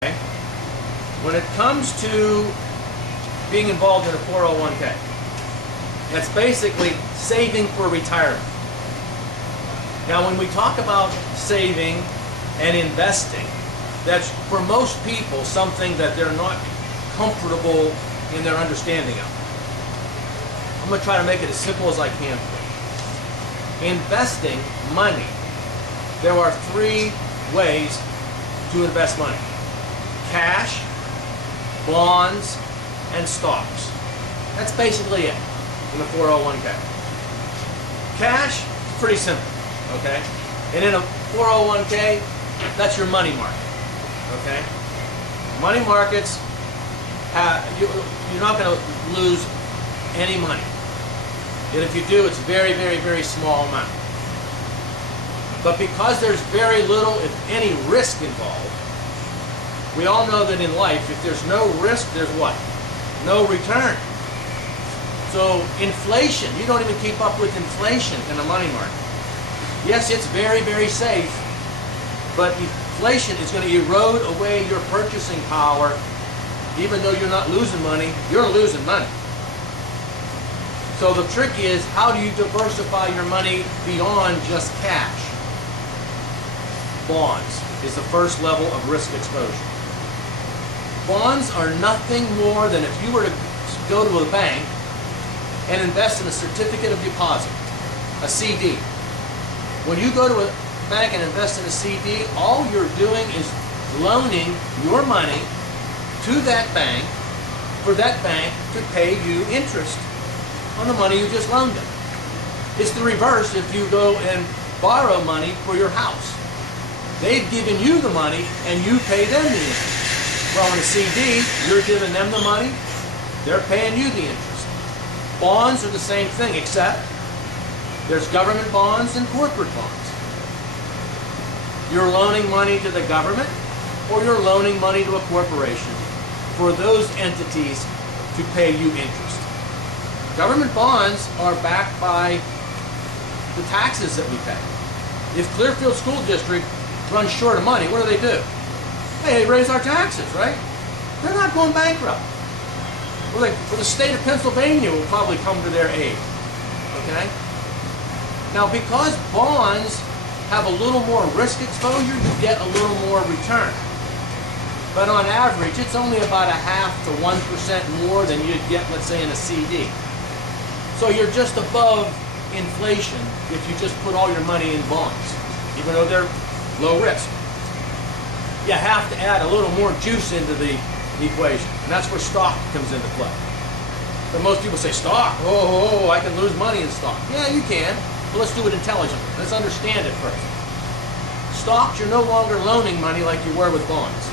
When it comes to being involved in a 401k, that's basically saving for retirement. Now, when we talk about saving and investing, that's for most people something that they're not comfortable in their understanding of. I'm going to try to make it as simple as I can for you. Investing money, there are three ways to invest money: cash, bonds, and stocks. That's basically it in the 401k. Cash, pretty simple, okay? And in a 401k, that's your money market, okay? Money markets, you're not going to lose any money. And if you do, it's very, very, very small amount. But because there's very little, if any, risk involved, we all know that in life, if there's no risk, there's what? No return. So inflation, you don't even keep up with inflation in the money market. Yes, it's very, very safe, but inflation is going to erode away your purchasing power. Even though you're not losing money, you're losing money. So the trick is, how do you diversify your money beyond just cash? Bonds is the first level of risk exposure. Bonds are nothing more than if you were to go to a bank and invest in a certificate of deposit, a CD. When you go to a bank and invest in a CD, all you're doing is loaning your money to that bank for that bank to pay you interest on the money you just loaned them. It's the reverse if you go and borrow money for your house. They've given you the money and you pay them the interest. Well, in a CD, you're giving them the money, they're paying you the interest. Bonds are the same thing, except there's government bonds and corporate bonds. You're loaning money to the government, or you're loaning money to a corporation for those entities to pay you interest. Government bonds are backed by the taxes that we pay. If Clearfield School District runs short of money, what do? Hey, they raise our taxes, right? They're not going bankrupt. Well, the state of Pennsylvania will probably come to their aid, okay? Now, because bonds have a little more risk exposure, you get a little more return. But on average, it's only about 0.5 to 1% more than you'd get, let's say, in a CD. So you're just above inflation if you just put all your money in bonds, even though they're low risk. You have to add a little more juice into the equation, and that's where stock comes into play. But most people say, stock? Oh, I can lose money in stock. Yeah, you can, but let's do it intelligently. Let's understand it first. Stocks, you're no longer loaning money like you were with bonds.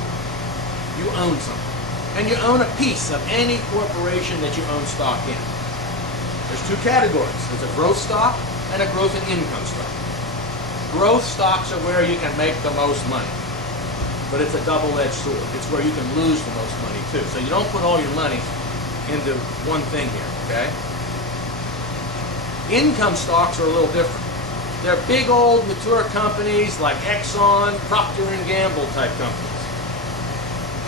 You own something, and you own a piece of any corporation that you own stock in. There's two categories. There's a growth stock and a growth and income stock. Growth stocks are where you can make the most money. But it's a double-edged sword. It's where you can lose the most money too. So you don't put all your money into one thing here, okay? Income stocks are a little different. They're big old mature companies like Exxon, Procter & Gamble type companies.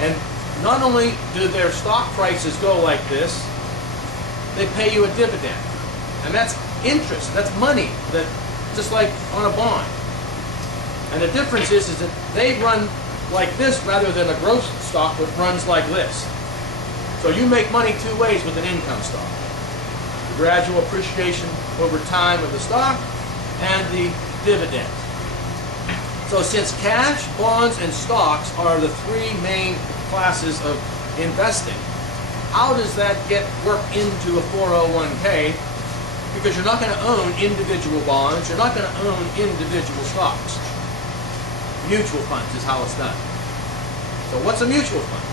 And not only do their stock prices go like this, they pay you a dividend. And that's interest, that's money, that just like on a bond. And the difference is that they run like this rather than a growth stock that runs like this. So you make money two ways with an income stock: the gradual appreciation over time of the stock and the dividend. So since cash, bonds, and stocks are the three main classes of investing, how does that work into a 401k? Because you're not going to own individual bonds, you're not going to own individual stocks. Mutual funds is how it's done. So what's a mutual fund?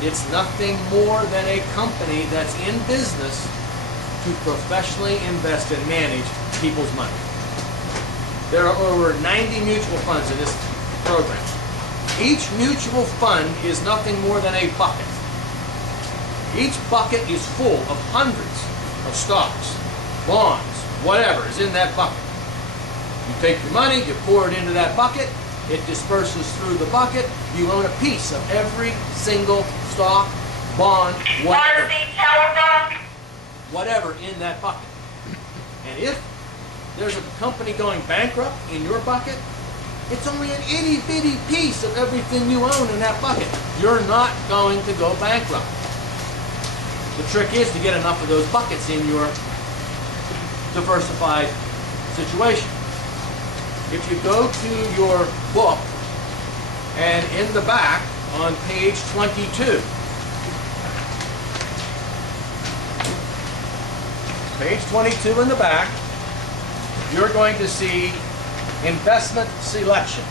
It's nothing more than a company that's in business to professionally invest and manage people's money. There are over 90 mutual funds in this program. Each mutual fund is nothing more than a bucket. Each bucket is full of hundreds of stocks, bonds, whatever is in that bucket. You take your money, you pour it into that bucket, It disperses through the bucket. You own a piece of every single stock, bond, whatever in that bucket. And if there's a company going bankrupt in your bucket, it's only an itty-bitty piece of everything you own in that bucket. You're not going to go bankrupt. The trick is to get enough of those buckets in your diversified situation. If you go to your book, and in the back on page 22, page 22 in the back, you're going to see investment selection.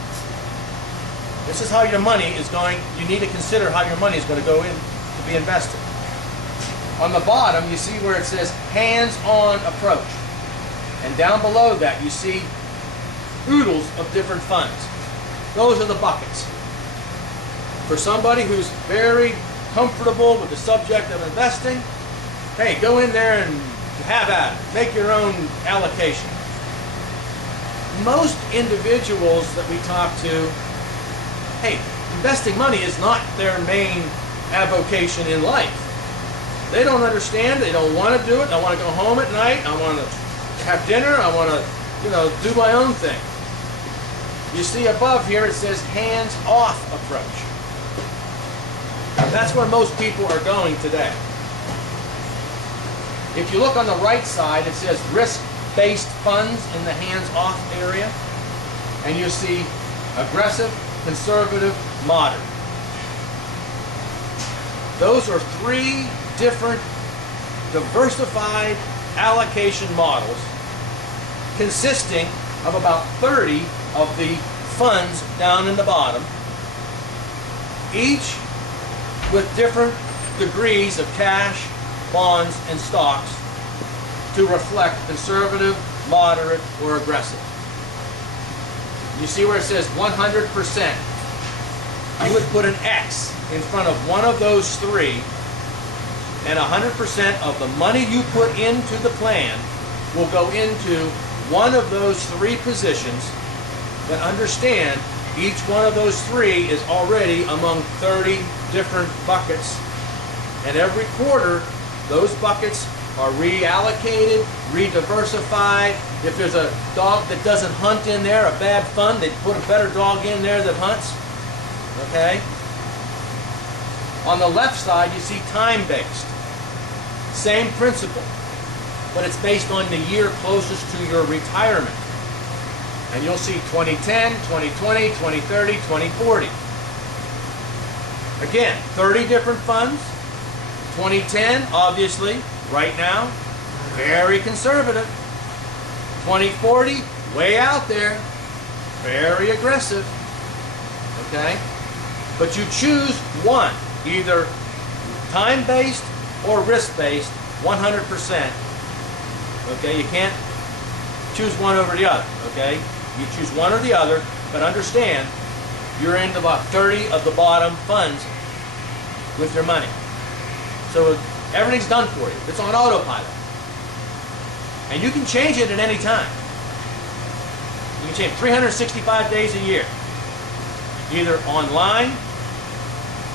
This is how your money is going, you need to consider how your money is going to go in to be invested. On the bottom, you see where it says hands-on approach. And down below that, you see oodles of different funds. Those are the buckets. For somebody who's very comfortable with the subject of investing, hey, go in there and have at it. Make your own allocation. Most individuals that we talk to, hey, investing money is not their main avocation in life. They don't understand, they don't want to do it, I want to go home at night, I want to have dinner, I want to, do my own thing. You see above here it says hands-off approach. That's where most people are going today. If you look on the right side, it says risk-based funds in the hands-off area, and you see aggressive, conservative, moderate. Those are three different diversified allocation models consisting of about 30 of the funds down in the bottom, each with different degrees of cash, bonds, and stocks to reflect conservative, moderate, or aggressive. You see where it says 100%. You would put an X in front of one of those three, and 100% of the money you put into the plan will go into one of those three positions. But understand, each one of those three is already among 30 different buckets. And every quarter, those buckets are reallocated, rediversified. If there's a dog that doesn't hunt in there, a bad fund, they put a better dog in there that hunts. Okay? On the left side, you see time-based. Same principle, but it's based on the year closest to your retirement. And you'll see 2010, 2020, 2030, 2040. Again, 30 different funds. 2010, obviously, right now, very conservative. 2040, way out there, very aggressive. Okay? But you choose one, either time-based or risk-based, 100%. Okay? You can't choose one over the other. Okay? You choose one or the other, but understand, you're in about 30 of the bottom funds with your money. So everything's done for you. It's on autopilot. And you can change it at any time. You can change 365 days a year. Either online,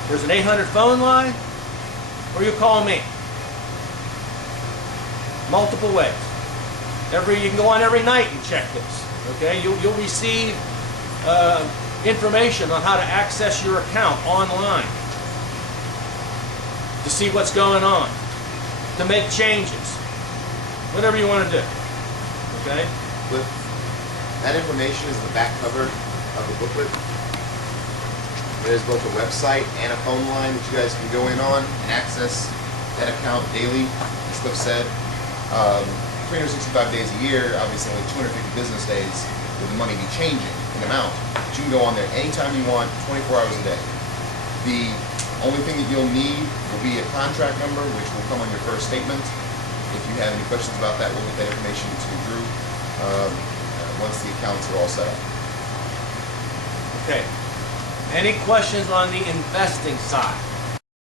there's an 800 phone line, or you call me. Multiple ways. You can go on every night and check this. Okay? You'll receive information on how to access your account online, to see what's going on, to make changes, whatever you want to do. Okay? Cliff, that information is in the back cover of the booklet. There's both a website and a phone line that you guys can go in on and access that account daily, as Cliff said. 365 days a year, obviously only 250 business days will the money be changing in amount. But you can go on there anytime you want, 24 hours a day. The only thing that you'll need will be a contract number, which will come on your first statement. If you have any questions about that, we'll get that information to Drew once the accounts are all set up. Okay. Any questions on the investing side?